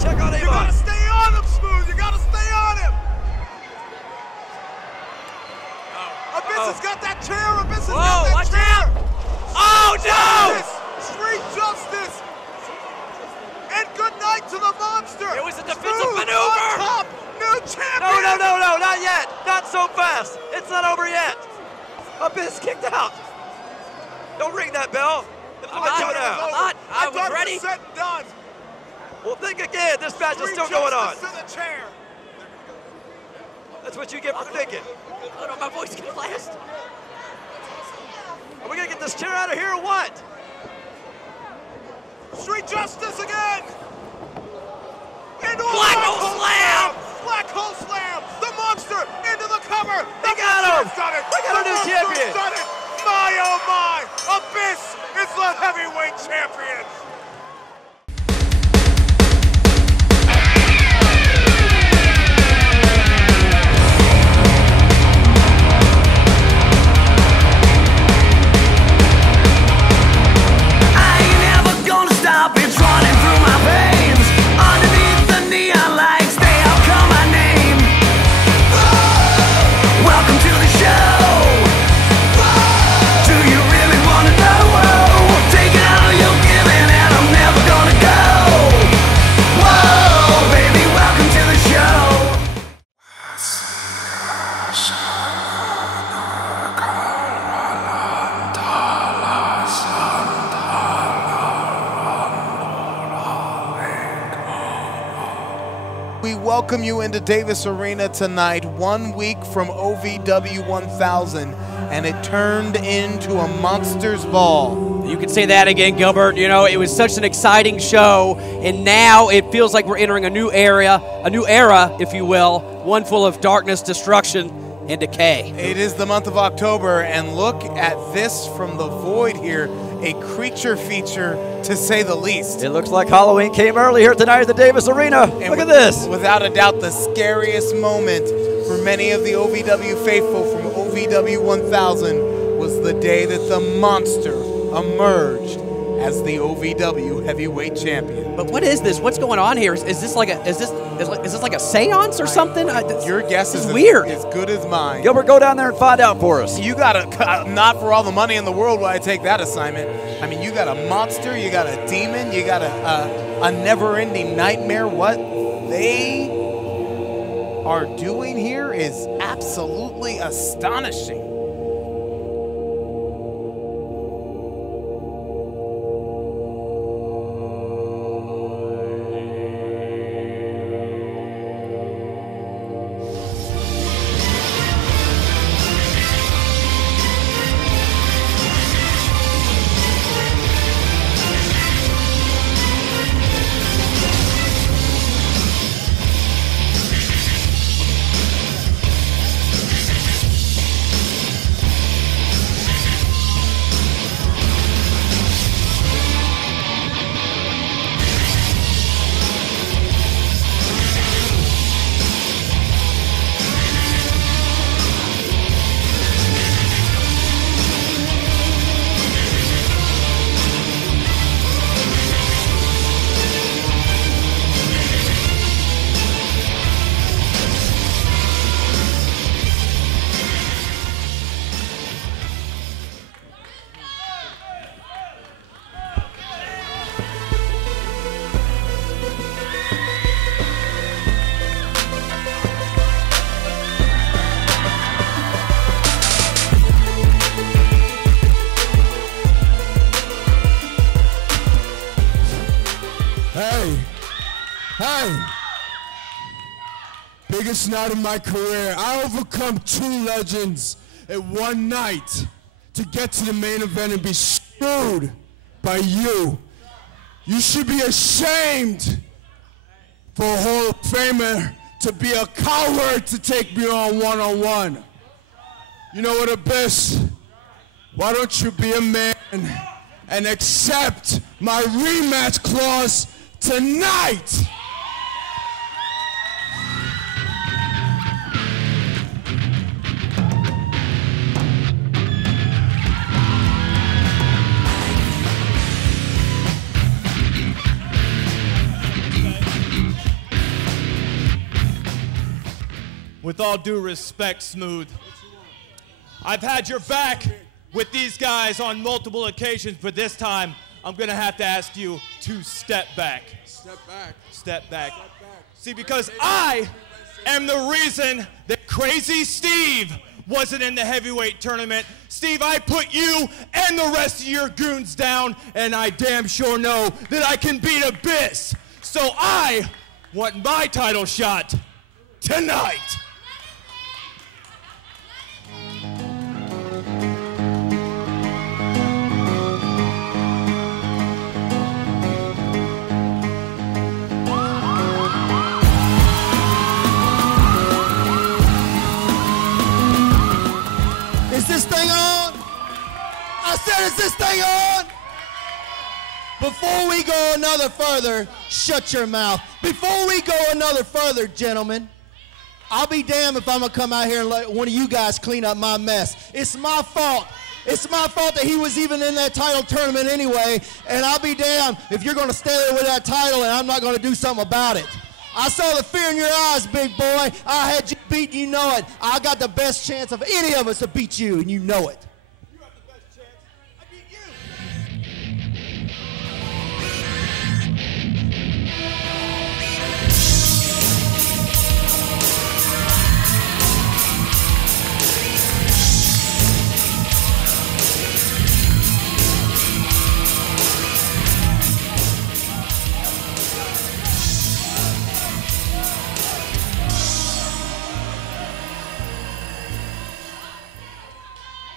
Check on him. You gotta stay on him, Smooth. You gotta stay on him. Abyss has got that chair. Abyss has got that chair. Oh, no! Street justice. And good night to the monster. It was a defensive maneuver. On top. New champion. No, not yet. Not so fast. It's not over yet. Abyss kicked out. Don't ring that bell. I'm not. I was ready. Set and done. Well, think again. This match is still going on. To the chair. That's what you get for thinking. Oh no, my voice gets last. Are we gonna get this chair out of here or what? Street justice again. Into Black hole slam. Black hole slam. The monster into the cover. They got him. Done it. We got a new champion. Done it. My oh my. Abyss is the heavyweight champion. It's running through my veins. Underneath the neon lights, they all call my name. Welcome to the show. Do you really want to know? Taking all you're giving and I'm never gonna go. Whoa, baby, welcome to the show. We welcome you into Davis Arena tonight, 1 week from OVW 1000, and it turned into a monster's ball. You can say that again, Gilbert. You know, it was such an exciting show, and now it feels like we're entering a new era, if you will, one full of darkness, destruction, and decay. It is the month of October, and look at this from the void here, a creature feature to say the least. It looks like Halloween came early here tonight at the Davis Arena. And look at this. Without a doubt, the scariest moment for many of the OVW faithful from OVW 1000 was the day that the monster emerged as the OVW heavyweight champion. But what is this? What's going on here? Is this like a is this like a seance or something? Your guess is weird. As good as mine. Gilbert, go down there and find out for us. You got a, not for all the money in the world will I take that assignment. I mean, you got a monster, you got a demon, you got a never-ending nightmare. What they are doing here is absolutely astonishing. Hey, biggest night of my career. I overcome 2 legends in one night to get to the main event and be screwed by you. You should be ashamed for a Hall of Famer to be a coward to take me on one-on-one. You know what, Abyss? Why don't you be a man and accept my rematch clause tonight? with all due respect, Smooth, I've had your back with these guys on multiple occasions, but this time I'm going to have to ask you to step back. Step back. Step back. See, because I am the reason that Crazy Steve wasn't in the heavyweight tournament. Steve, I put you and the rest of your goons down, and I damn sure know that I can beat Abyss. So I want my title shot tonight. Is this thing on? I said, is this thing on? Before we go another further, shut your mouth. Before we go another further, gentlemen, I'll be damned if I'm gonna come out here and let one of you guys clean up my mess. It's my fault. It's my fault that he was even in that title tournament anyway, and I'll be damned if you're gonna stay there with that title and I'm not gonna do something about it. I saw the fear in your eyes, big boy. I had you beat, you know it. I got the best chance of any of us to beat you, and you know it. You have the best chance. I beat you.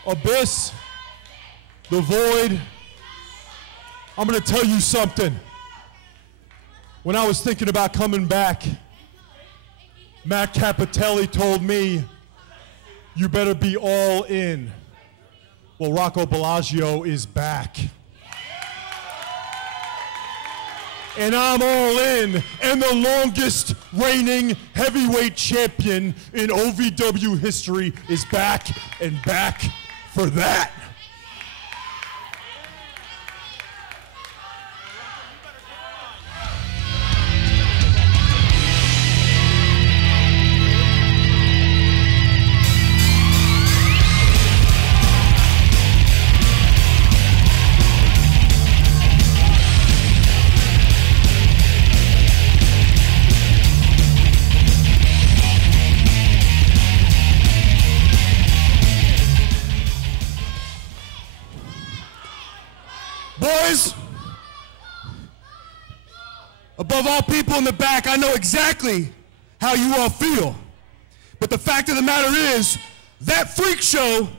Abyss, the Void, I'm going to tell you something. When I was thinking about coming back, Matt Capitelli told me, you better be all in. Well, Rocco Bellagio is back. And I'm all in, and the longest reigning heavyweight champion in OVW history is back and back for that. Boys, above all people in the back, I know exactly how you all feel. But the fact of the matter is, that freak show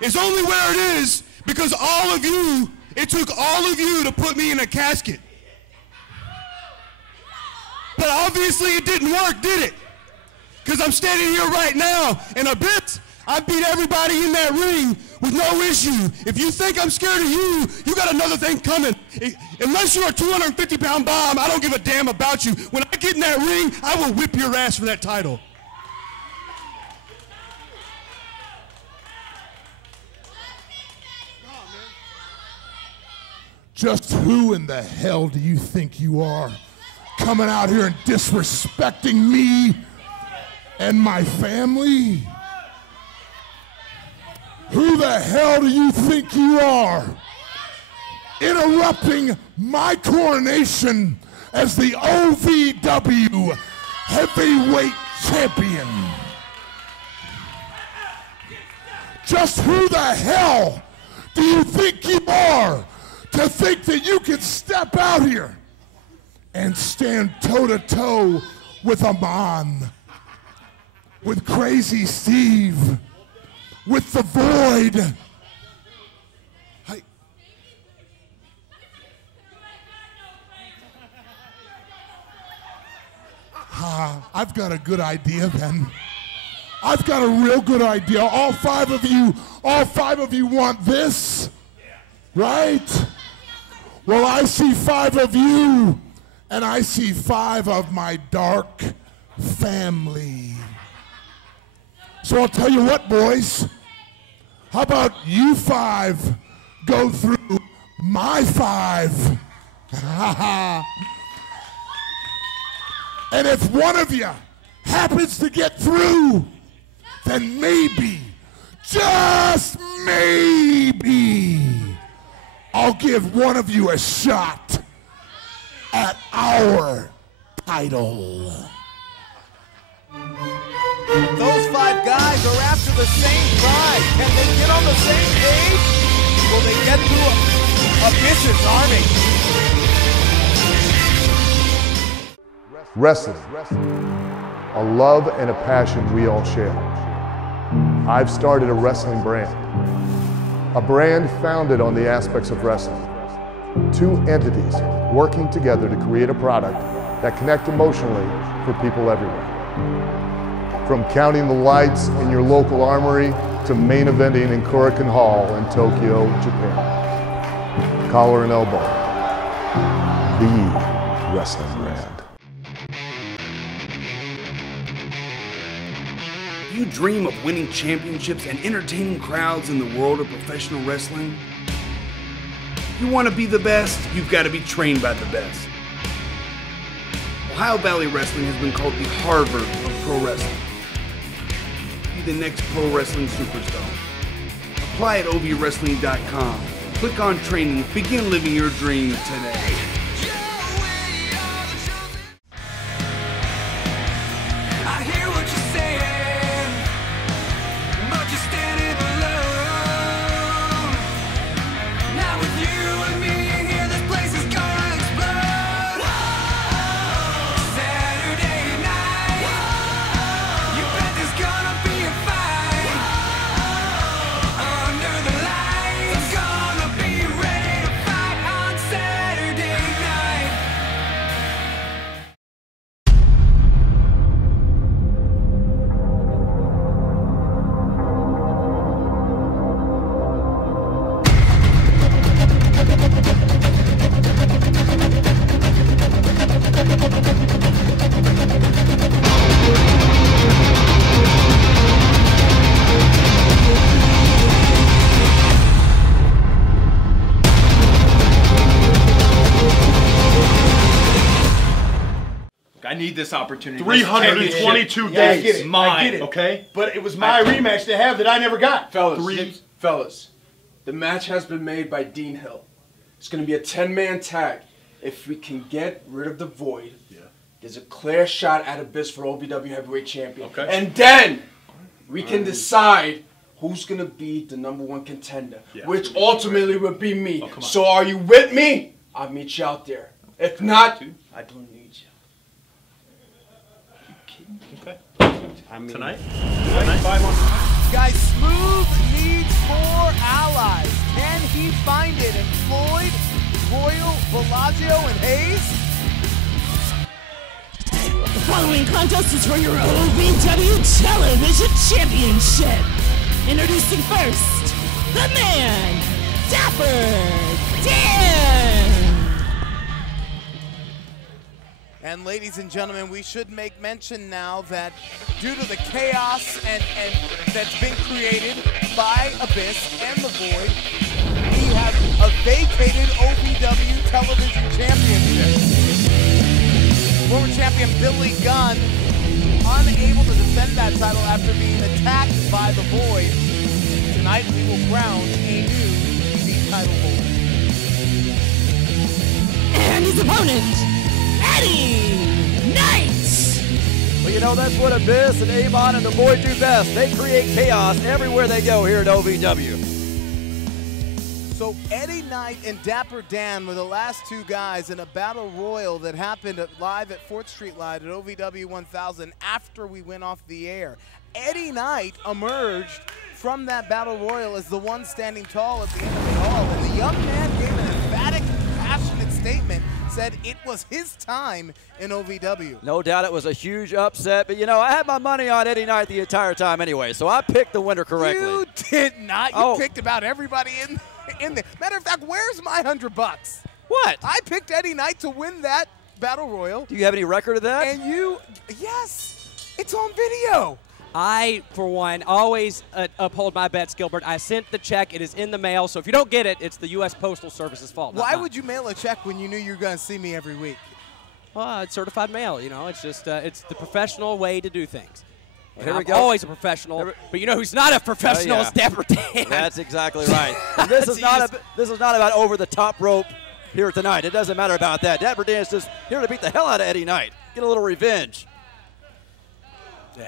is only where it is because all of you, it took all of you to put me in a casket. But obviously it didn't work, did it? Because I'm standing here right now, and Abyss, I beat everybody in that ring with no issue. If you think I'm scared of you, you got another thing coming. Unless you're a 250-pound bomb, I don't give a damn about you. When I get in that ring, I will whip your ass for that title. Just who in the hell do you think you are? Coming out here and disrespecting me and my family? Who the hell do you think you are? Interrupting my coronation as the OVW Heavyweight Champion. Just who the hell do you think you are to think that you can step out here and stand toe-to-toe with Amon, with Crazy Steve, with the Void? I've got a good idea then. I've got a real good idea. All five of you want this, right? Well, I see 5 of you, and I see 5 of my dark family. So I'll tell you what, boys. How about you 5 go through my 5? And if one of you happens to get through, then maybe, just maybe, I'll give one of you a shot at our title. Those 5 guys are after the same prize. Can they get on the same page? Will they get through Abyss's army? Wrestling, a love and a passion we all share. I've started a wrestling brand, a brand founded on the aspects of wrestling. 2 entities working together to create a product that connect emotionally for people everywhere. From counting the lights in your local armory to main eventing in Korakuen Hall in Tokyo, Japan. Collar and elbow, the wrestling brand. You dream of winning championships and entertaining crowds in the world of professional wrestling? You want to be the best, you've got to be trained by the best. Ohio Valley Wrestling has been called the Harvard of pro wrestling. Be the next pro wrestling superstar. Apply at ovwrestling.com. Click on training. Begin living your dream today. I hear what you're saying, but you're standing alone. Not with you and me here, this place is gonna explode. Saturday night, you bet there's gonna be a fight. Under the lights, gonna be ready to fight on Saturday night. I need this opportunity. 322 Yeah, days. I get it. Mine, I get it. okay? But it was my rematch to have that I never got. Fellas, the match has been made by Dean Hill. It's going to be a 10-man tag. If we can get rid of the Void, there's a clear shot at Abyss for OVW Heavyweight Champion. Okay. And then we can decide who's going to be the #1 contender, which ultimately would be me. So are you with me? I'll meet you out there. If not, I don't need you. Okay. I mean, Tonight? Guys, Smooth needs 4 allies. Can he find it in Floyd, Royal, Bellagio, and Hayes? The following contest is for your OVW Television Championship. Introducing first, the man, Dapper Dan. And ladies and gentlemen, we should make mention now that due to the chaos and that's been created by Abyss and the Void, we have a vacated OVW Television Championship. Former champion Billy Gunn, unable to defend that title after being attacked by the Void. Tonight we will crown a new TV title holder. And his opponent, Eddie Knight. Well, you know, that's what Abyss and Amon and the Void do best. They create chaos everywhere they go here at OVW. So Eddie Knight and Dapper Dan were the last 2 guys in a battle royal that happened live at 4th Street Live at OVW 1000 after we went off the air. Eddie Knight emerged from that battle royal as the one standing tall at the end of it all, and the young man gave an emphatic, passionate statement, said it was his time in OVW. No doubt it was a huge upset, but you know, I had my money on Eddie Knight the entire time anyway, so I picked the winner correctly. You did not. You picked about everybody in there. Matter of fact, where's my $100? What? I picked Eddie Knight to win that battle royal. Do you have any record of that? And you, yes, it's on video. I, for one, always uphold my bets, Gilbert. I sent the check. It is in the mail. So if you don't get it, it's the U.S. Postal Service's fault. Why would you mail a check when you knew you were going to see me every week? certified male. You know, it's just it's the professional way to do things. And Here we I'm go. always a professional, but you know who's not a professional is Dapper Dan. That's exactly right. And this is not about over the top rope here tonight. It doesn't matter about that. Dapper Dan is just here to beat the hell out of Eddie Knight. Get a little revenge.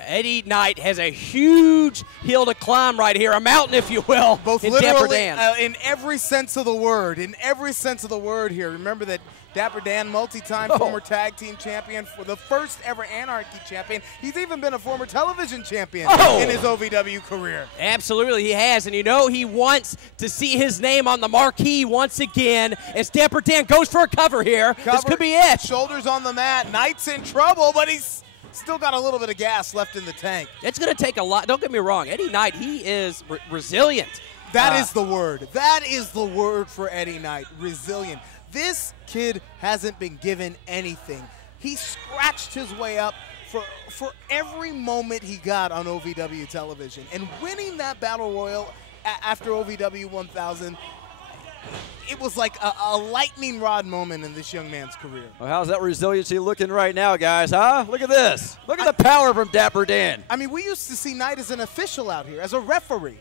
Eddie Knight has a huge hill to climb right here, a mountain, if you will, Both in Dapper literally, Dan. in every sense of the word. In every sense of the word here. Remember that Dapper Dan, multi-time former tag team champion, for the first ever Anarchy champion. He's even been a former television champion in his OVW career. Absolutely, he has. And you know he wants to see his name on the marquee once again as Dapper Dan goes for a cover here. This could be it. Shoulders on the mat. Knight's in trouble, but he's still got a little bit of gas left in the tank. It's going to take a lot. Don't get me wrong. Eddie Knight, he is resilient. That is the word. That is the word for Eddie Knight, resilient. This kid hasn't been given anything. He scratched his way up for every moment he got on OVW television. And winning that Battle Royal after OVW 1000, it was like a lightning rod moment in this young man's career. Well, how's that resiliency looking right now, guys, huh? Look at this. Look at the power from Dapper Dan. I mean, we used to see Knight as an official out here, as a referee.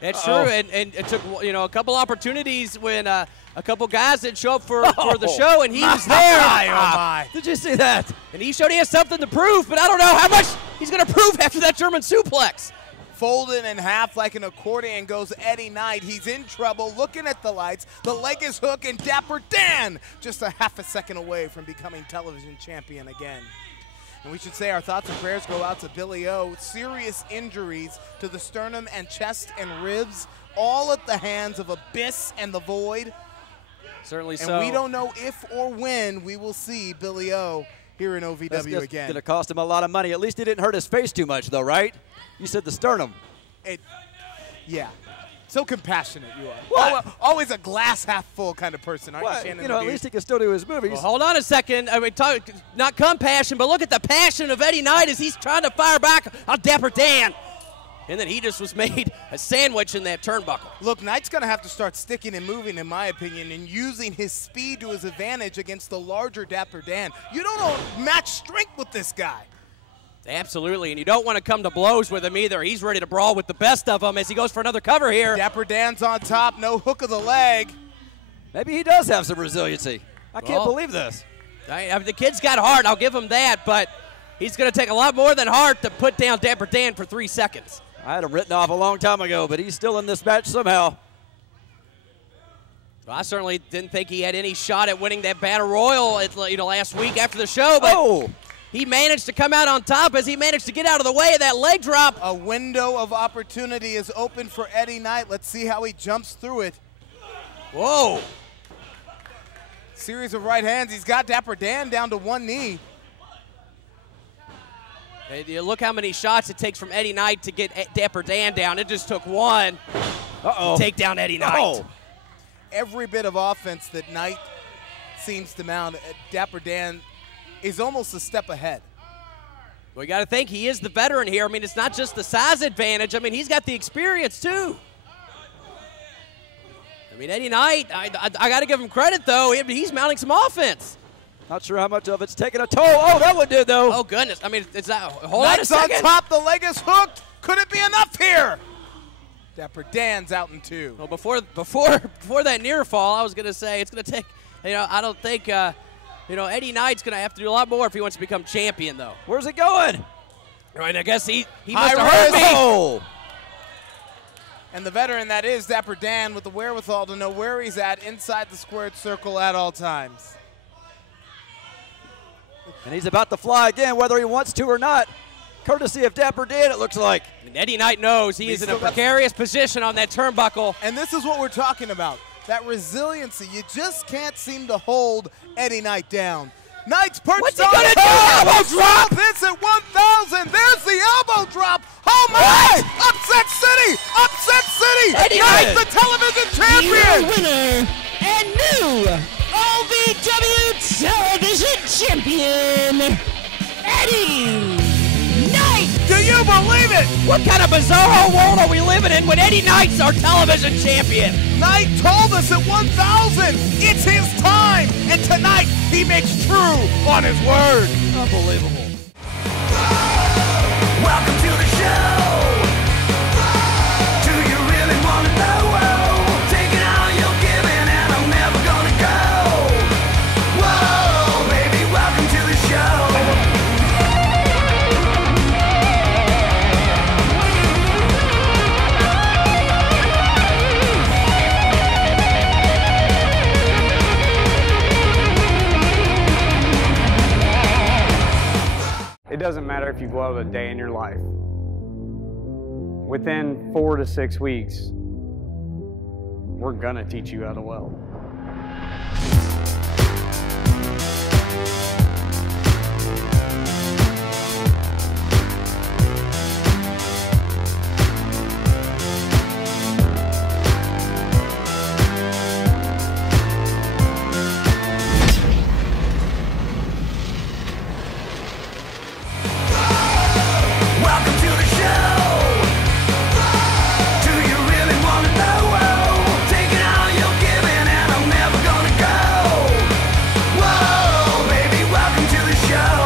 That's true, and it took a couple opportunities when a couple guys didn't show up for the show, and he was there. Oh my! Did you see that? And he showed he has something to prove, but I don't know how much he's going to prove after that German suplex. Folded in half like an accordion goes Eddie Knight. He's in trouble, looking at the lights. The leg is hooked, and Dapper Dan just a half a second away from becoming television champion again. And we should say our thoughts and prayers go out to Billy O. Serious injuries to the sternum and chest and ribs, all at the hands of Abyss and the Void. Certainly and so. And we don't know if or when we will see Billy O here in OVW That's again. It's going to cost him a lot of money. At least he didn't hurt his face too much, though, right? You said the sternum. Yeah. So compassionate you are. What? Always a glass half full kind of person, aren't you, Shannon? You know, at least he can still do his movies. Well, hold on a second. I mean, not compassion, but look at the passion of Eddie Knight as he's trying to fire back on Dapper Dan. And then he just was made a sandwich in that turnbuckle. Look, Knight's going to have to start sticking and moving, in my opinion, and using his speed to his advantage against the larger Dapper Dan. You don't match strength with this guy. Absolutely, and you don't want to come to blows with him either. He's ready to brawl with the best of them as he goes for another cover here. Dapper Dan's on top, no hook of the leg. Maybe he does have some resiliency. I can't believe this. The kid's got heart, I'll give him that, but he's going to take a lot more than heart to put down Dapper Dan for 3 seconds. I had him written off a long time ago, but he's still in this match somehow. Well, I certainly didn't think he had any shot at winning that Battle Royal last week after the show, but he managed to come out on top as he managed to get out of the way of that leg drop. A window of opportunity is open for Eddie Knight. Let's see how he jumps through it. Whoa. Series of right hands. He's got Dapper Dan down to one knee. Hey, look how many shots it takes from Eddie Knight to get Dapper Dan down. It just took one to take down Eddie Knight. Every bit of offense that Knight seems to mount, Dapper Dan is almost a step ahead. Well, you got to think he is the veteran here. I mean, it's not just the size advantage. I mean, he's got the experience, too. I mean, Eddie Knight, I got to give him credit, though. He's mounting some offense. Not sure how much of it's taking a toll. Oh, that one did, though. Oh, goodness. I mean, it's that. Hold on a Knight's second. on top. The leg is hooked. Could it be enough here? Dapper Dan's out in two. Well, before that near fall, I was going to say it's going to take, I don't think, Eddie Knight's going to have to do a lot more if he wants to become champion, though. Where's it going? Right, I guess he must have heard me. Oh. And the veteran that is Dapper Dan with the wherewithal to know where he's at inside the squared circle at all times. And he's about to fly again, whether he wants to or not. Courtesy of Dapper Dan, it looks like. And Eddie Knight knows he is in a precarious position on that turnbuckle. And this is what we're talking about. That resiliency. You just can't seem to hold Eddie Knight down. Knight's perched What's he on gonna it. do? Elbow drop! This at 1,000. There's the elbow drop. Oh my! Upset City! Upset City! Eddie Knight's Knight. the television champion! Your winner and new OVW television champion, Eddie Knight! Do you believe believe it! What kind of bizarro world are we living in when Eddie Knight's our television champion? Knight told us at 1,000, it's his time, and tonight he makes true on his word. Unbelievable. Welcome to the show. Do you really want to know? Taking all you're giving and I'm never gonna go. Whoa, baby, welcome to the show. It doesn't matter if you've loved a day in your life. Within 4 to 6 weeks, we're gonna teach you how to weld. Welcome to the show. Do you really want to know? Taking all you're giving and I'm never gonna go. Whoa, baby, welcome to the show.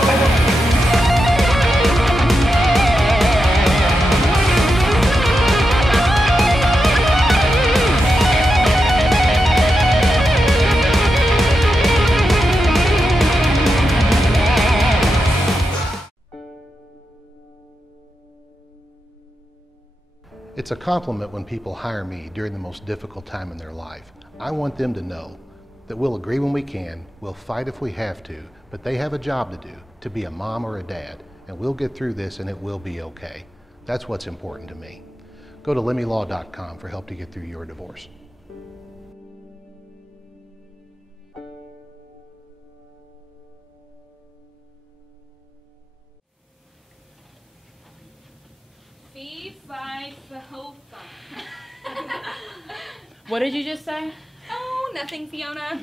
It's a compliment when people hire me during the most difficult time in their life. I want them to know that we'll agree when we can, we'll fight if we have to, but they have a job to do, to be a mom or a dad, and we'll get through this and it will be okay. That's what's important to me. Go to lemmylaw.com for help to get through your divorce. Fee, fi, ho, fum. What did you just say? Oh, nothing, Fiona.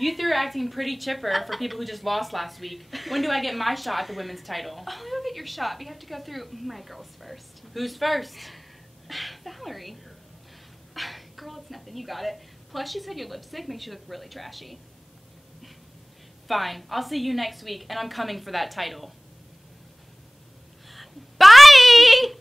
You three are acting pretty chipper for people who just lost last week. When do I get my shot at the women's title? Oh, you'll get your shot, but you have to go through my girls first. Who's first? Valerie. Girl, it's nothing. You got it. Plus, she said your lipstick makes you look really trashy. Fine. I'll see you next week, and I'm coming for that title. Bye!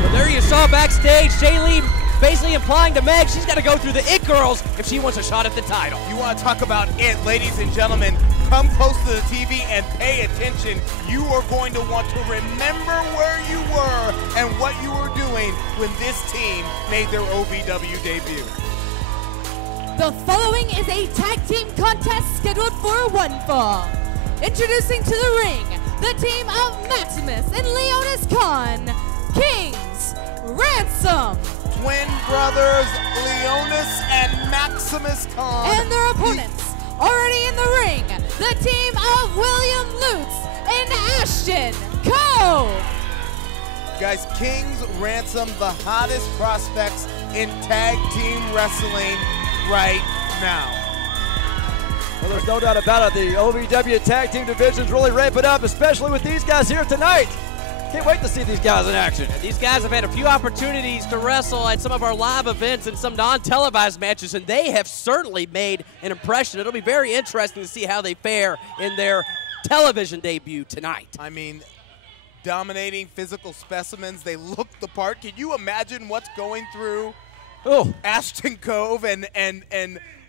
Well, there you saw backstage, Shaylee basically implying to Meg she's got to go through the It Girls if she wants a shot at the title. You want to talk about it, ladies and gentlemen, come close to the TV and pay attention. You are going to want to remember where you were and what you were doing when this team made their OVW debut. The following is a tag team contest scheduled for one fall. Introducing to the ring, the team of Maximus and Leonis Khan, Kings Ransom. Twin brothers Leonis and Maximus Khan. And their opponents, already in the ring, the team of William Lutz and Ashton Cove. Guys, Kings Ransom, the hottest prospects in tag team wrestling right now. Well, there's no doubt about it. The OVW tag team division's really ramping up, especially with these guys here tonight. Can't wait to see these guys in action. And these guys have had a few opportunities to wrestle at some of our live events and some non-televised matches, and they have certainly made an impression. It'll be very interesting to see how they fare in their television debut tonight. I mean, dominating physical specimens. They look the part. Can you imagine what's going through Ashton Cove and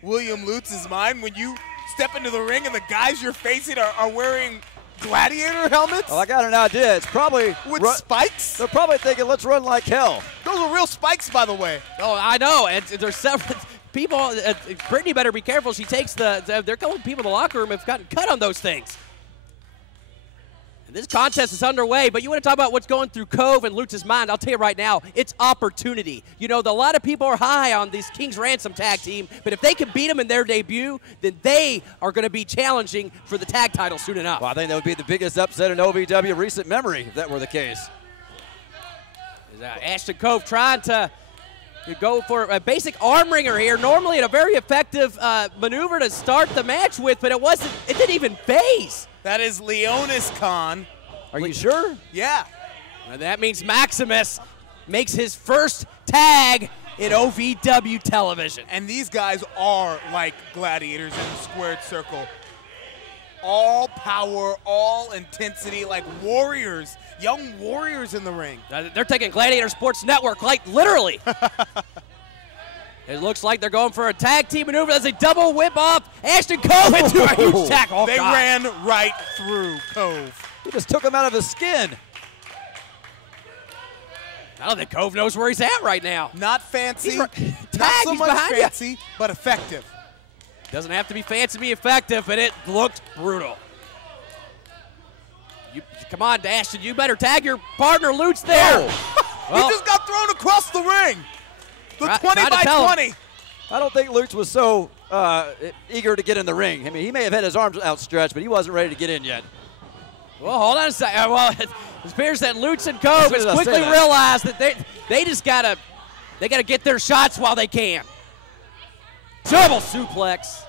William Lutz's mind when you step into the ring and the guys you're facing are wearing gladiator helmets? Well, I got an idea. It's probably with spikes. They're probably thinking, let's run like hell. Those are real spikes, by the way. Oh, I know. And there's several people. Brittany better be careful. She takes they're couple of people in the locker room have gotten cut on those things. And this contest is underway, but you want to talk about what's going through Cove and Lutz's mind. I'll tell you right now, it's opportunity. You know, a lot of people are high on this Kings Ransom tag team, but if they can beat them in their debut, then they are going to be challenging for the tag title soon enough. Well, I think that would be the biggest upset in OVW recent memory, if that were the case. Ashton Cove trying to You go for a basic arm wringer here. Normally a very effective maneuver to start the match with, but it didn't even phase. That is Leonis Khan. Are you sure? Yeah. And that means Maximus makes his first tag in OVW television. And these guys are like gladiators in the squared circle. All power, all intensity, like warriors, young warriors in the ring. They're taking Gladiator Sports Network, like literally. It looks like they're going for a tag team maneuver. That's a double whip off Ashton Cove into a huge tackle. They ran right through Cove. He just took him out of his skin. I don't think Cove knows where he's at right now. Not fancy, not Tag, so he's much behind fancy, but effective. Doesn't have to be fancy to be effective, but it looked brutal. Come on, Ashton, you better tag your partner. Lute's there. Well, he just got thrown across the ring. The 20 by 20. I don't think Lutz was so eager to get in the ring. I mean, he may have had his arms outstretched, but he wasn't ready to get in yet. Well, hold on a second. Well, it appears that Lutz and Cove has quickly realized that they just gotta get their shots while they can. Double suplex.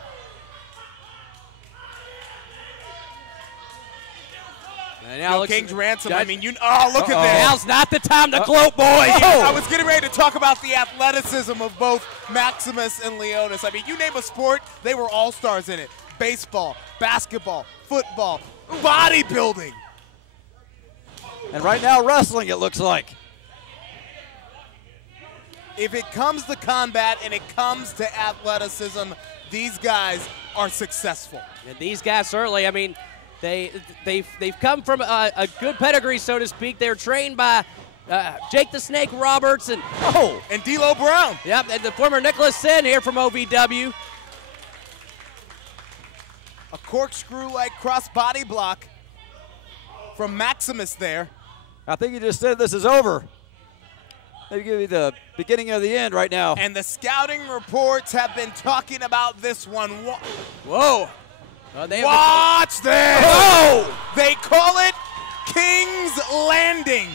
And now King's Ransom, I mean, look at this. Now's not the time to gloat, boys. I was getting ready to talk about the athleticism of both Maximus and Leonis. I mean, you name a sport, they were all-stars in it. Baseball, basketball, football, bodybuilding. And right now, wrestling, it looks like. If it comes to combat and it comes to athleticism, these guys are successful. And these guys certainly, I mean, they've come from a good pedigree, so to speak. They're trained by Jake the Snake Roberts and D'Lo Brown. Yep, and the former Nicholas Sin here from OVW. A corkscrew-like cross-body block from Maximus there. I think you just said this is over. Maybe give you the beginning of the end right now. And the scouting reports have been talking about this one. Whoa. Watch this! Whoa! They call it King's Landing.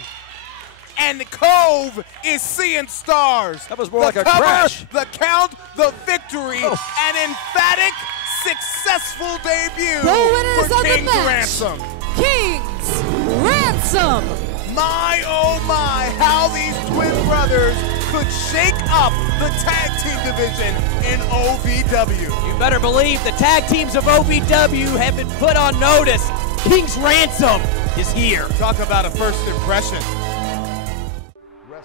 And Cove is seeing stars. That was more like a crash. The count, the victory, an emphatic, successful debut The winners for of King's the match, Ransom. King's Ransom. My, oh my, how these twin brothers could shake up the tag team division in OVW. You better believe the tag teams of OVW have been put on notice. King's Ransom is here. Talk about a first impression.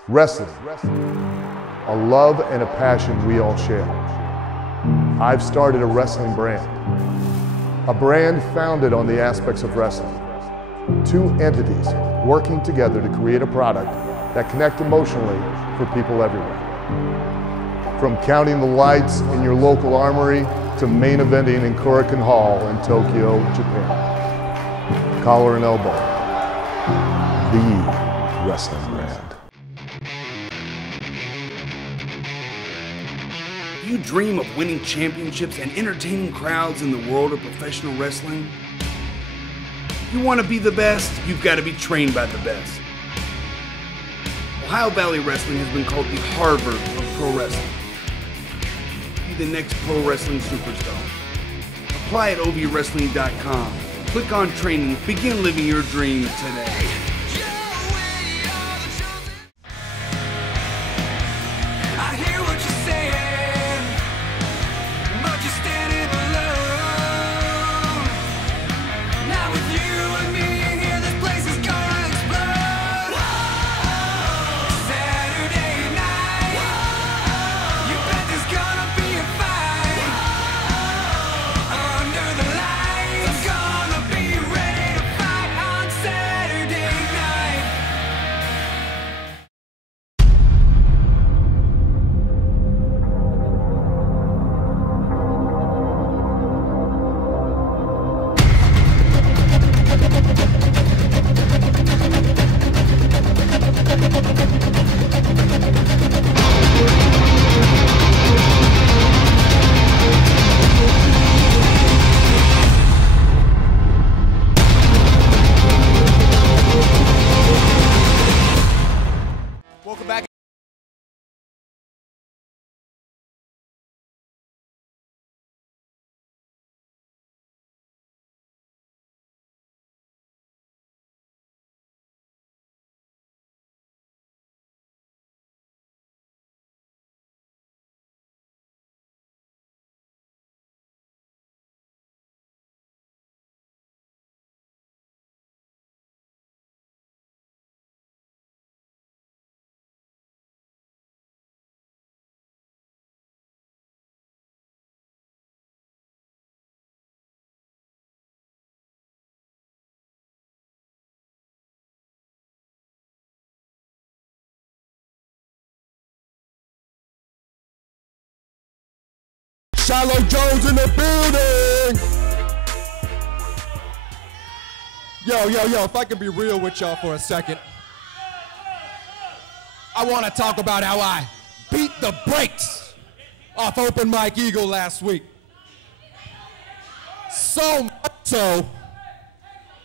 Wrestling, a love and a passion we all share. I've started a wrestling brand, a brand founded on the aspects of wrestling. Two entities working together to create a product that connect emotionally for people everywhere. From counting the lights in your local armory to main eventing in Korakuen Hall in Tokyo, Japan. Collar and Elbow, the wrestling brand. You dream of winning championships and entertaining crowds in the world of professional wrestling? You want to be the best, you've got to be trained by the best. Ohio Valley Wrestling has been called the Harvard of pro wrestling. Be the next pro wrestling superstar. Apply at ovwrestling.com. Click on training, begin living your dream today. I hear what you're saying, but you're standing alone. Now with you and me here, this place is gonna explode. Saturday night, you bet there's gonna be a fight. Under the lights, I'm gonna be ready to fight on Saturday Shiloh Jones in the building. Yo, if I can be real with y'all for a second. I want to talk about how I beat the brakes off Open Mike Eagle last week. So much so,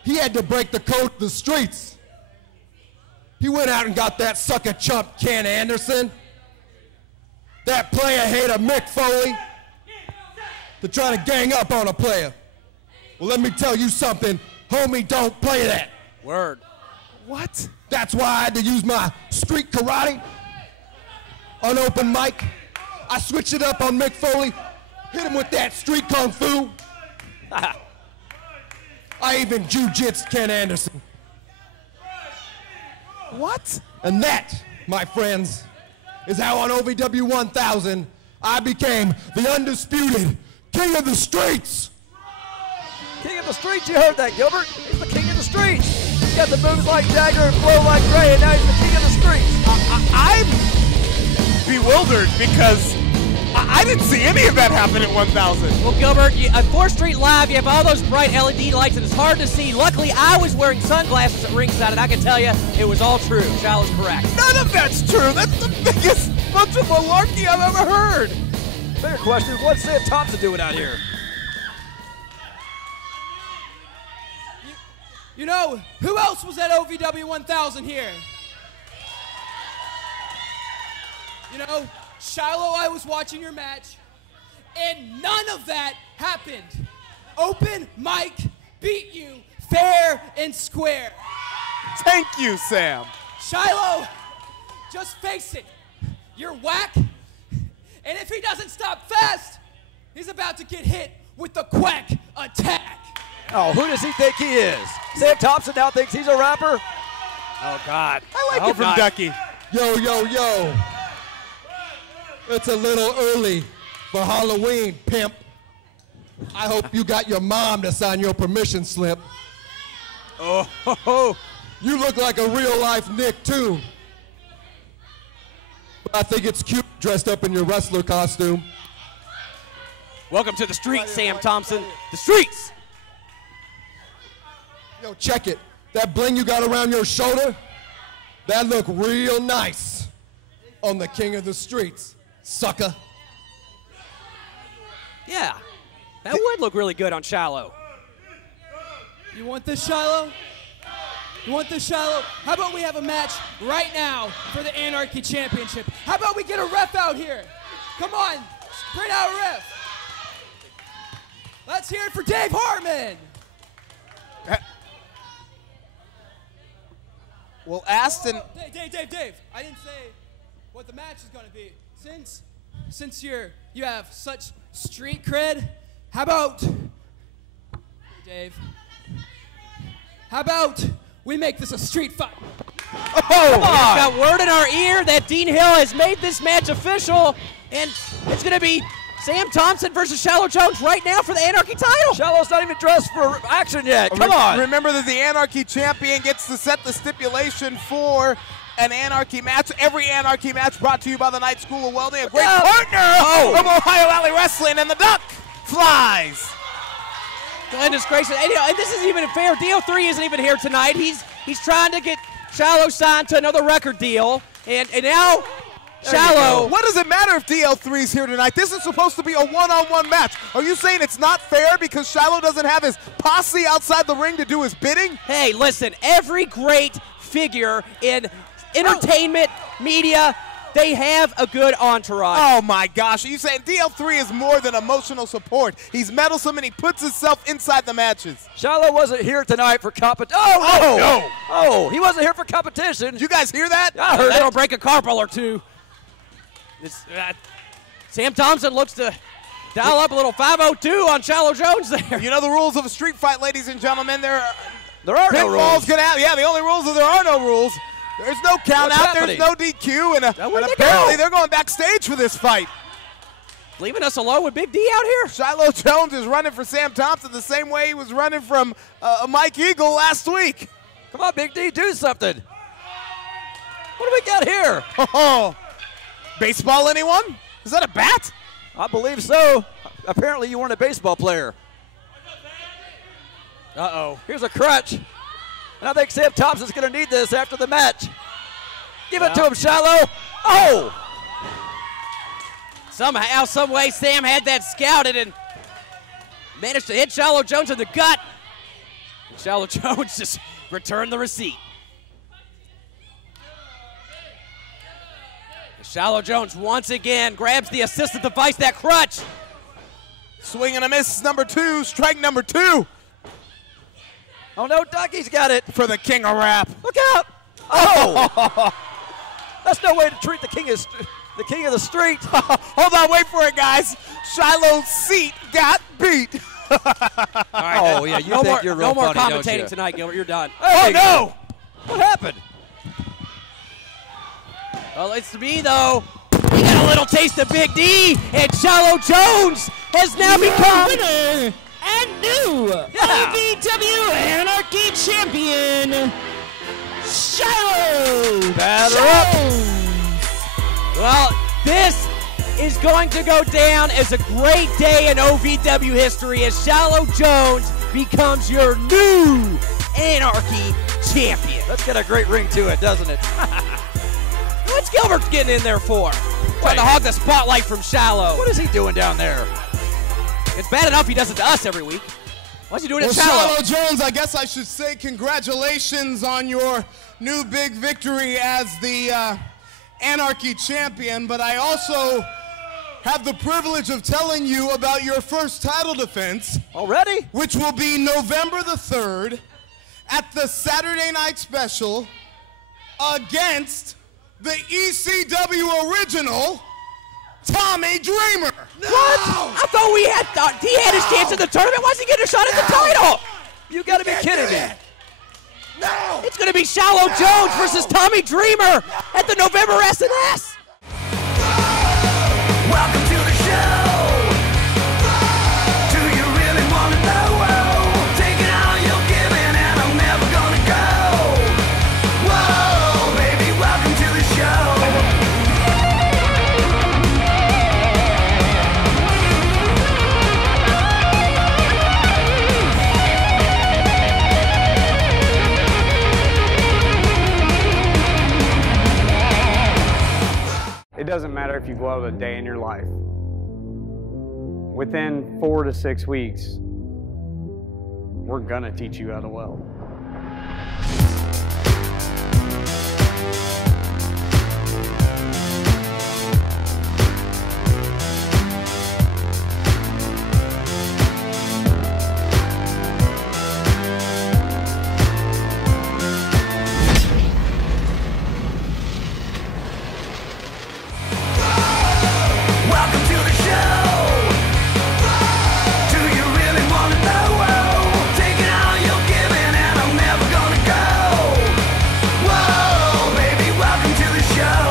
he had to break the code of the streets. He went out and got that sucker chump Ken Anderson, that player hater Mick Foley, to try to gang up on a player. Well, let me tell you something, homie, don't play that. Word. What? That's why I had to use my street karate on Open Mic. I switched it up on Mick Foley, hit him with that street kung fu. I even jiu-jitsu Ken Anderson. What? And that, my friends, is how on OVW 1000 I became the undisputed king of the streets. King of the streets, you heard that, Gilbert. He's the king of the streets. He's got the moves like Jagger and flow like Gray, and now he's the king of the streets. I'm bewildered because I didn't see any of that happen at 1000. Well, Gilbert, at 4th Street Live, you have all those bright LED lights, and it's hard to see. Luckily, I was wearing sunglasses at ringside, and I can tell you, it was all true. Shiloh's correct. None of that's true. That's the biggest bunch of malarkey I've ever heard. Bigger question is, what's Sam Thompson doing out here? You know, who else was at OVW 1000 here? You know, Shiloh, I was watching your match, and none of that happened. Open Mike beat you fair and square. Thank you, Sam. Shiloh, just face it. You're whack, and if he doesn't stop fast, he's about to get hit with the quack attack. Oh, who does he think he is? Sam Thompson now thinks he's a rapper? Oh, God. I like it from Ducky. Yo. It's a little early for Halloween, pimp. I hope you got your mom to sign your permission slip. Oh. You look like a real-life Nick, too. But I think it's cute dressed up in your wrestler costume. Welcome to the streets, Sam Thompson. The streets. Yo, check it. That bling you got around your shoulder, that look real nice on the king of the streets, sucker. Yeah, that would look really good on Shiloh. You want this, Shiloh? You want this, Shiloh? How about we have a match right now for the Anarchy Championship? How about we get a ref out here? Come on, bring out a ref. Let's hear it for Dave Hartman. Well, Aston. Dave. I didn't say what the match is going to be. Since you have such street cred, how about Dave? How about we make this a street fight? Oh, come on. We've got word in our ear that Dean Hill has made this match official, and it's going to be Sam Thompson versus Shiloh Jones right now for the Anarchy title. Shiloh's not even dressed for action yet. Come on. Remember that the Anarchy champion gets to set the stipulation for an Anarchy match. Every Anarchy match brought to you by the Night School of Welding, a great partner of Ohio Valley Wrestling, and the duck flies. Goodness gracious. And this isn't even fair. DO3 isn't even here tonight. He's trying to get Shiloh signed to another record deal. And now Shiloh. What does it matter if DL3 is here tonight? This is supposed to be a one-on-one match. Are you saying it's not fair because Shiloh doesn't have his posse outside the ring to do his bidding? Hey, listen, every great figure in entertainment, media, they have a good entourage. Oh, my gosh. Are you saying DL3 is more than emotional support? He's meddlesome, and he puts himself inside the matches. Shiloh wasn't here tonight for competition. Oh, he wasn't here for competition. Did you guys hear that? I heard that'll break a carpal or two. Sam Thompson looks to dial up a little 502 on Shiloh Jones there. You know the rules of a street fight, ladies and gentlemen. There are no rules. The only rules are there are no rules. There's no count out. There's no DQ, and apparently they're going backstage for this fight. Leaving us alone with Big D out here. Shiloh Jones is running for Sam Thompson the same way he was running from Mike Eagle last week. Come on, Big D, do something. What do we got here? Oh, baseball, anyone? Is that a bat? I believe so. Apparently you weren't a baseball player. Uh-oh. Here's a crutch. And I think Sam Thompson's going to need this after the match. Give it to him, Shiloh. Oh! Somehow, some way, Sam had that scouted and managed to hit Shiloh Jones in the gut. And Shiloh Jones just returned the receipt. Shiloh Jones once again grabs the assistive device, that crutch. Swing and a miss, number 2, strike number 2. Oh no, Ducky's got it. For the king of rap. Look out. Oh! That's no way to treat the king of the street. Hold on, wait for it, guys. Shiloh's seat got beat. All right, oh, yeah, you think you're real no more funny, don't commentating you? tonight, Gilbert. You're done. Hey, oh, no. What happened? Well, it's to me, though. We got a little taste of Big D, and Shiloh Jones has now become winner and new OVW Anarchy champion, Shiloh Jones. Well, this is going to go down as a great day in OVW history as Shiloh Jones becomes your new Anarchy champion. That's got a great ring to it, doesn't it? What's Gilbert getting in there for? Trying to hog the spotlight from Shiloh. What is he doing down there? It's bad enough he does it to us every week. What's he doing Well, at Shiloh? Shiloh Jones, I guess I should say congratulations on your new big victory as the Anarchy champion, but I also have the privilege of telling you about your first title defense. Already? Which will be November the 3rd at the Saturday Night Special against the ECW original, Tommy Dreamer. No! What? I thought he had his chance in the tournament. Why is he getting a shot at the title? You got to be kidding me. No! It's going to be Shiloh Jones versus Tommy Dreamer at the November SNS. Welcome to the show. Do you really want to know? Taking all you're giving and I'm never gonna go. Whoa, baby, welcome to the show. It doesn't matter if you blow a day in your life. Within 4 to 6 weeks, we're gonna teach you how to weld. Welcome to the show. Do you really want to know? Taking all you're giving and I'm never gonna go. Whoa, baby, welcome to the show.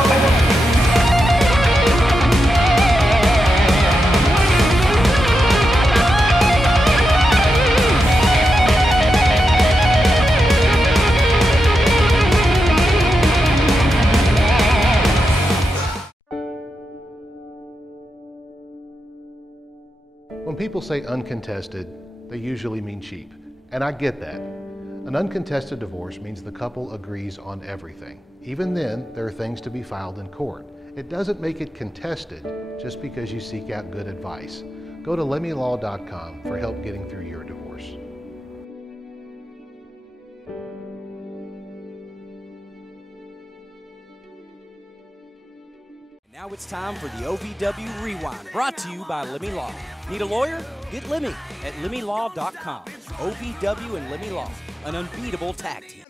When people say uncontested, they usually mean cheap. And I get that. An uncontested divorce means the couple agrees on everything. Even then, there are things to be filed in court. It doesn't make it contested just because you seek out good advice. Go to lemmylaw.com for help getting through your divorce. Now it's time for the OVW Rewind, brought to you by Lemmy Law. Need a lawyer? Get Lemmy at lemmylaw.com. OVW and Lemmy Law, an unbeatable tag team.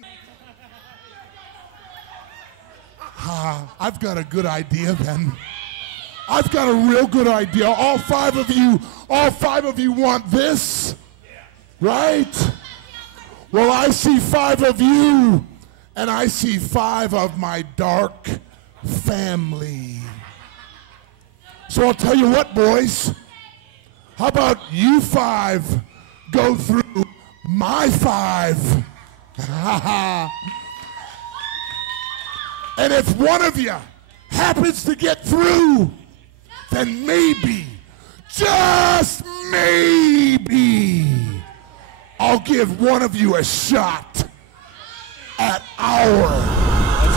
I've got a good idea then. I've got a real good idea. All five of you want this, right? Well, I see 5 of you, and I see 5 of my dark family. So I'll tell you what, boys. How about you 5 go through my 5? And if one of you happens to get through, then maybe just maybe, I'll give one of you a shot at our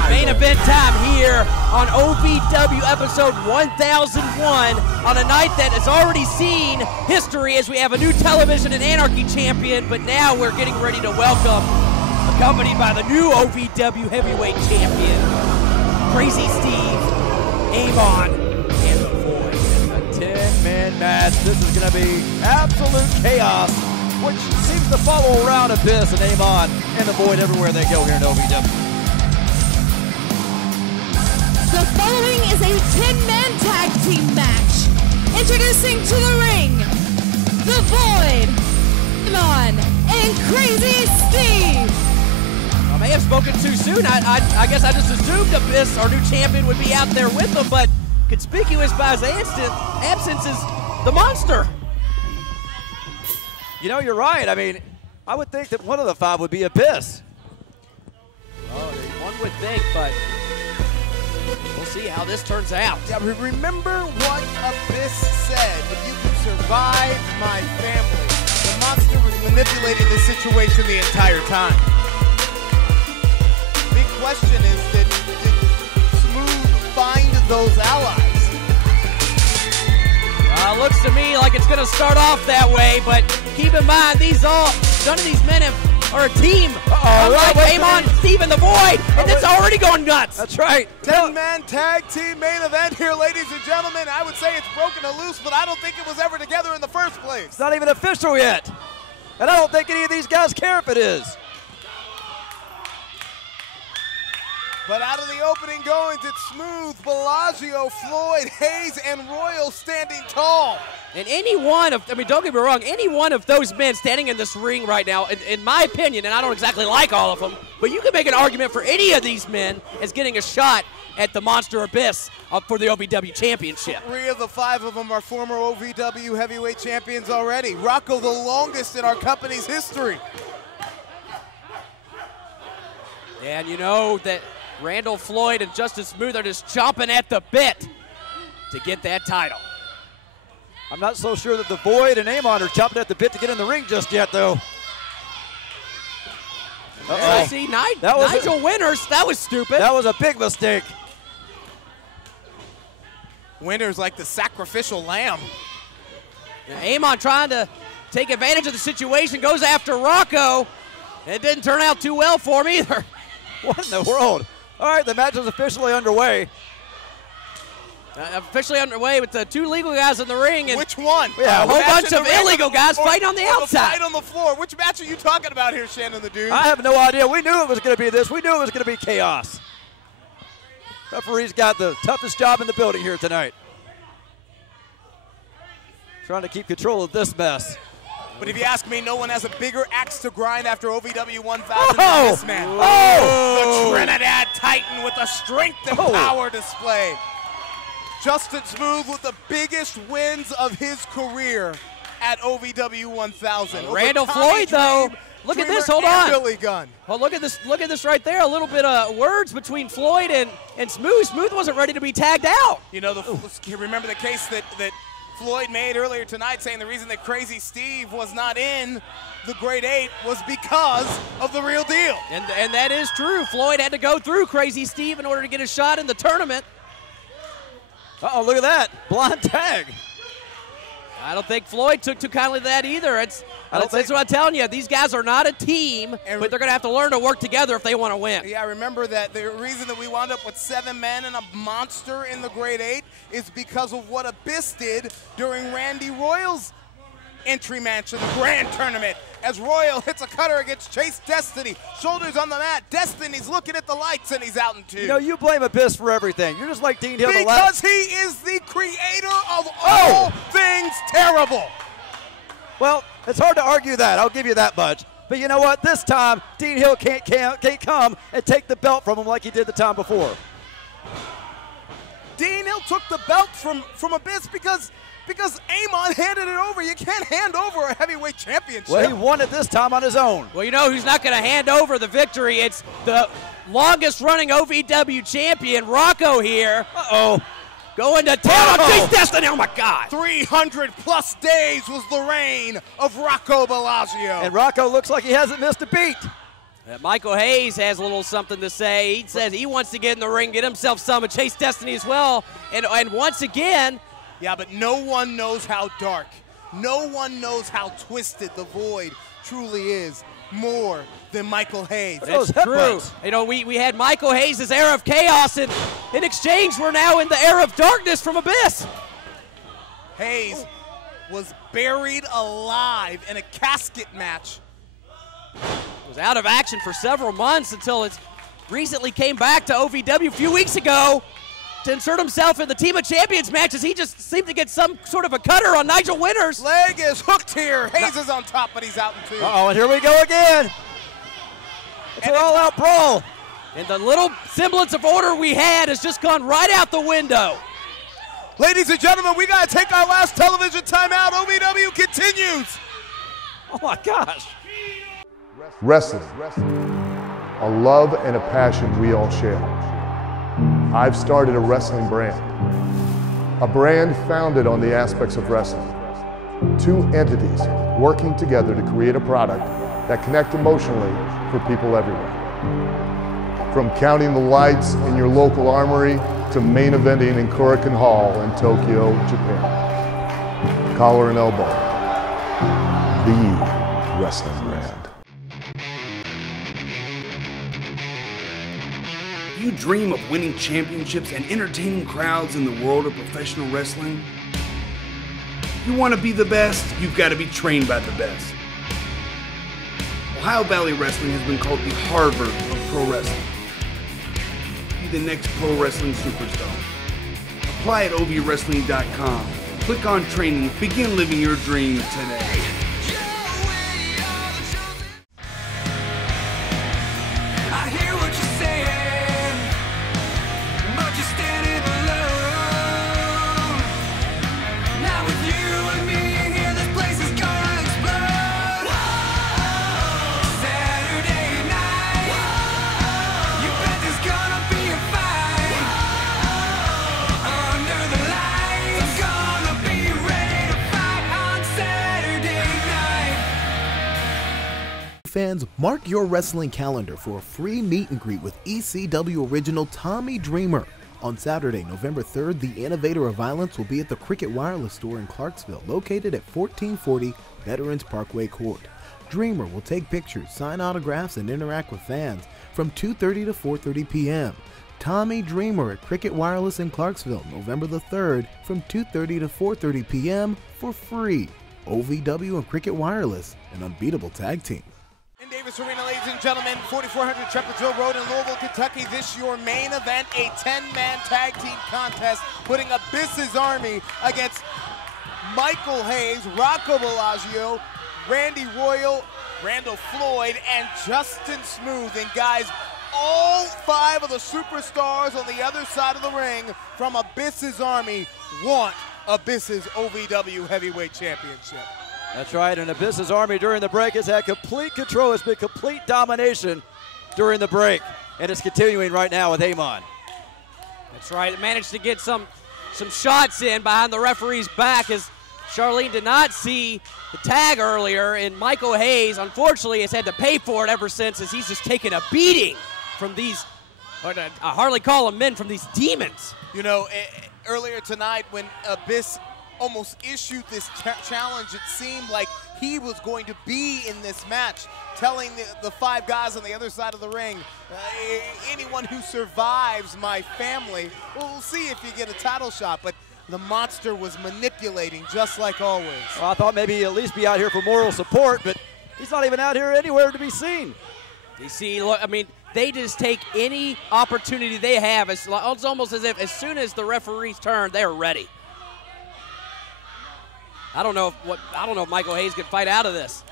Main event time here on OVW episode 1001 on a night that has already seen history as we have a new television and anarchy champion, but now we're getting ready to welcome, accompanied by the new OVW heavyweight champion, Crazy Steve, Amon, and the Void. A 10-man match. This is going to be absolute chaos, which seems to follow around Abyss and Amon and the Void everywhere they go here in OVW. The following is a 10-man tag team match. Introducing to the ring, the Void, Amon, and Crazy Steve. I may have spoken too soon. I guess I just assumed Abyss, our new champion, would be out there with them, but conspicuous by his absence is the Monster. You know, you're right. I mean, I would think that one of the five would be Abyss. Oh, one would think, but we'll see how this turns out. Yeah, remember what Abyss said. If you can survive my family. The Monster was manipulating the situation the entire time. Big question is, did Smooth find those allies? Looks to me like it's going to start off that way, but keep in mind, none of these men are a team. Amon, Steve, and the Void, and it's already going nuts. That's right. 10-man tag team main event here, ladies and gentlemen. I would say it's broken or loose, but I don't think it was ever together in the first place. It's not even official yet. And I don't think any of these guys care if it is. But out of the opening goings, it's Smooth, Bellagio, Floyd, Hayes, and Royal standing tall. And any one of, don't get me wrong, any one of those men standing in this ring right now, in my opinion, and I don't exactly like all of them, but you can make an argument for any of these men as getting a shot at the Monster Abyss for the OVW Championship. 3 of the 5 of them are former OVW heavyweight champions already. Rocco, the longest in our company's history. And you know that Randall Floyd and Justin Smooth are just chomping at the bit to get that title. I'm not so sure that the Void and Amon are chomping at the bit to get in the ring just yet, though. I see Nigel Winters. That was stupid. That was a big mistake. Winters like the sacrificial lamb. Amon trying to take advantage of the situation, goes after Rocco. It didn't turn out too well for him either. What in the world? All right, the match is officially underway. Officially underway with the 2 legal guys in the ring. And which one? Yeah, a whole bunch of illegal guys fighting on the outside. Fight on the floor. Which match are you talking about here, Shannon the Dude? I have no idea. We knew it was going to be this. We knew it was going to be chaos. Referee's got the toughest job in the building here tonight. Trying to keep control of this mess. But if you ask me, no one has a bigger axe to grind after OVW 1000 than this man. The Trinidad Titan with a strength and power display. Justin Smooth with the biggest wins of his career at OVW 1000. Randall Floyd, though, look at this. Hold on. Billy Gunn. Well, look at this. Look at this right there. A little bit of words between Floyd and Smooth. Smooth wasn't ready to be tagged out. You know, remember the case that Floyd made earlier tonight, saying the reason that Crazy Steve was not in the Great 8 was because of the real deal. And that is true. Floyd had to go through Crazy Steve in order to get a shot in the tournament. Uh-oh, look at that. Blind tag. I don't think Floyd took too kindly to that either. That's what I'm telling you. These guys are not a team, but they're going to have to learn to work together if they want to win. Yeah, remember that the reason that we wound up with 7 men and a monster in the Great 8 is because of what Abyss did during Randy Royal's entry match in the Grand Tournament. As Royal hits a cutter against Chase Destiny. Shoulders on the mat. Destiny's looking at the lights, and he's out in 2. You know, you blame Abyss for everything. You're just like Dean Hill. Because he is the creator of all things terrible. Well, it's hard to argue that. I'll give you that much. But you know what? This time, Dean Hill can't come and take the belt from him like he did the time before. Dean Hill took the belt from Abyss because Amon handed it over. You can't hand over a heavyweight championship. Well, he won it this time on his own. Well, you know who's not going to hand over the victory? It's the longest running OVW champion, Rocco here. Uh-oh. Going to town on Chase Destiny. Oh, my God. 300-plus days was the reign of Rocco Bellagio. And Rocco looks like he hasn't missed a beat. Michael Hayes has a little something to say. He says he wants to get in the ring, get himself some, and Chase Destiny as well. And once again. Yeah, but no one knows how dark, no one knows how twisted the Void truly is more than Michael Hayes. That's true. You know, we had Michael Hayes' era of chaos, and in exchange, we're now in the era of darkness from Abyss. Hayes was buried alive in a casket match. Was out of action for several months until it recently came back to OVW a few weeks ago to insert himself in the Team of Champions matches. He just seemed to get some sort of a cutter on Nigel Winters. Leg is hooked here. Hayes is on top, but he's out in two. Uh-oh, and here we go again. It's an all-out brawl. And the little semblance of order we had has just gone right out the window. Ladies and gentlemen, we got to take our last television timeout. OVW continues. Oh, my gosh. Wrestling, a love and a passion we all share. I've started a wrestling brand, a brand founded on the aspects of wrestling. Two entities working together to create a product that connect emotionally for people everywhere. From counting the lights in your local armory to main eventing in Korakuen Hall in Tokyo, Japan. Collar and elbow, the wrestling brand. You dream of winning championships and entertaining crowds in the world of professional wrestling? You want to be the best, you've got to be trained by the best. Ohio Valley Wrestling has been called the Harvard of pro wrestling. Be the next pro wrestling superstar. Apply at ovwrestling.com. Click on training, begin living your dream today. I hear what you're saying, but you're standing alone. Not with you and me here, this place is gonna explode. Saturday night, you bet there's gonna be a fight. Under the lights, gonna be ready to fight on Saturday night. Fans, mark your wrestling calendar for a free meet and greet with ECW original Tommy Dreamer. On Saturday, November 3rd, the innovator of violence will be at the Cricket Wireless store in Clarksville, located at 1440 Veterans Parkway Court. Dreamer will take pictures, sign autographs, and interact with fans from 2:30 to 4:30 p.m. Tommy Dreamer at Cricket Wireless in Clarksville, November the 3rd from 2:30 to 4:30 p.m. for free. OVW and Cricket Wireless, an unbeatable tag team. In Davis Arena, ladies and gentlemen, 4400 Chepperville Road in Louisville, Kentucky. This your main event, a 10-man tag team contest, putting Abyss's Army against Michael Hayes, Rocco Bellagio, Randy Royal, Randall Floyd, and Justin Smooth. And guys, all 5 of the superstars on the other side of the ring from Abyss's Army want Abyss's OVW Heavyweight Championship. That's right, and Abyss's Army during the break has had complete control. It's been complete domination during the break, and it's continuing right now with Amon. That's right. It managed to get some shots in behind the referee's back as Charlene did not see the tag earlier, and Michael Hayes, unfortunately, has had to pay for it ever since as he's just taken a beating from these, I hardly call them men, from these demons. You know, earlier tonight when Abyss almost issued this challenge, it seemed like he was going to be in this match, telling the 5 guys on the other side of the ring, anyone who survives my family, well, we'll see if you get a title shot. But the monster was manipulating just like always. Well, I thought maybe he'd at least be out here for moral support, but he's not even out here anywhere to be seen. You see, look, I mean, they just take any opportunity they have. It's almost as if as soon as the referee's turn, they're ready. I don't know if Michael Hayes can fight out of this.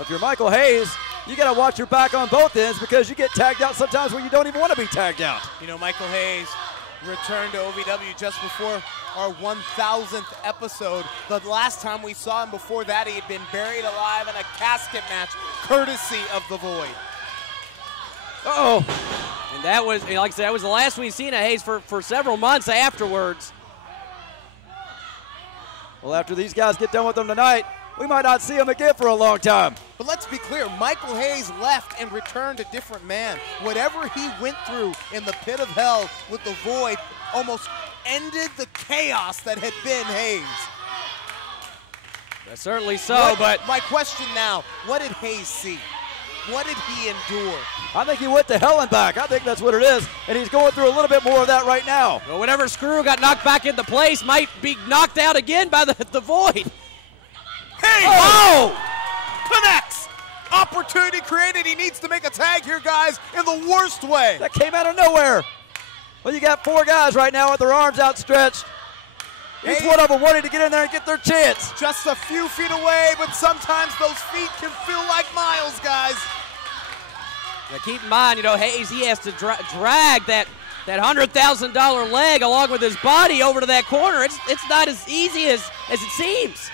If you're Michael Hayes, you got to watch your back on both ends because you get tagged out sometimes where you don't even want to be tagged out. You know, Michael Hayes returned to OVW just before our 1,000th episode. The last time we saw him before that, he had been buried alive in a casket match, courtesy of the Void. Uh-oh. And that was, like I said, that was the last we've seen of Hayes for several months afterwards. Well, after these guys get done with them tonight, we might not see him again for a long time. But let's be clear, Michael Hayes left and returned a different man. Whatever he went through in the pit of hell with the Void almost ended the chaos that had been Hayes. That's certainly so, but my question now, what did Hayes see? What did he endure? I think he went to hell and back. I think that's what it is, and he's going through a little bit more of that right now. Well, whatever screw got knocked back into place might be knocked out again by the Void. Hey! Oh! Connects! Opportunity created. He needs to make a tag here, guys, in the worst way. That came out of nowhere. Well, you got 4 guys right now with their arms outstretched. Each one of them wanting to get in there and get their chance. Just a few feet away, but sometimes those feet can feel like miles, guys. Now keep in mind, Hayes, he has to drag that $100,000 leg along with his body over to that corner. It's not as easy as it seems.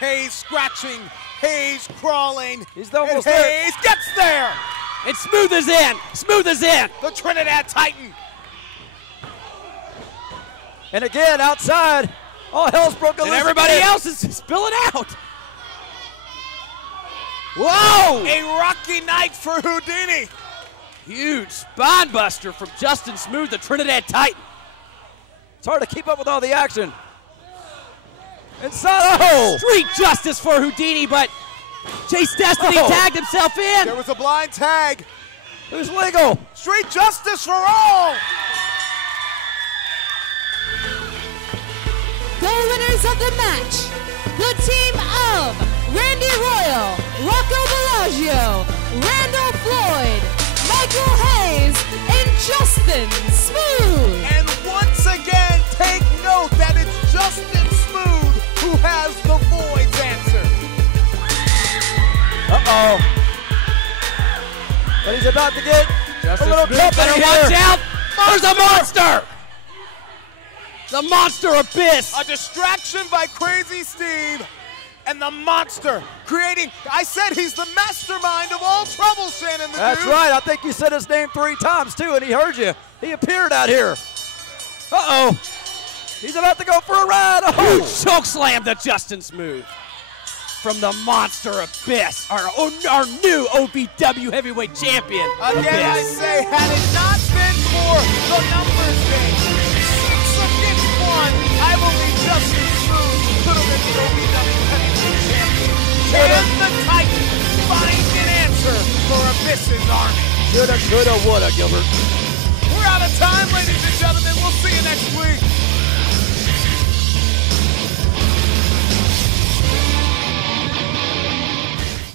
Hayes scratching, Hayes crawling. He's almost and there. Hayes gets there. And Smooth is in. Smooth is in. The Trinidad Titan. And again, outside, all hell's broken loose. And everybody again. else is spilling out. Whoa! A rocky night for Houdini. Huge spine buster from Justin Smooth, the Trinidad Titan. It's hard to keep up with all the action. Inside, oh! Street justice for Houdini, but Chase Destiny tagged himself in. There was a blind tag. Who's legal? Street justice for all. The winners of the match, the team of Randy Royal, Rocco Bellagio, Randall Floyd, Michael Hayes, and Justin Smooth. And once again, take note that it's Justin Smooth who has the Void's answer. Uh-oh. But he's about to get Justin a little Smooth company better here. watch out. There's a monster. The monster abyss. A distraction by Crazy Steve. And the monster creating, I said he's the mastermind of all trouble, Shannon the That's Dude. right. I think you said his name 3 times, too, and he heard you. He appeared out here. Uh-oh. He's about to go for a ride. Oh. Huge choke slam to Justin Smooth. From the monster abyss, our new OVW heavyweight champion. Again, I say, had it not been for the numbers game, 6 against 1, I believe Justin Smooth could have been the OVW heavyweight champion. Can the Titan find an answer for Abyss's army? Shoulda, coulda, woulda, Gilbert. We're out of time, ladies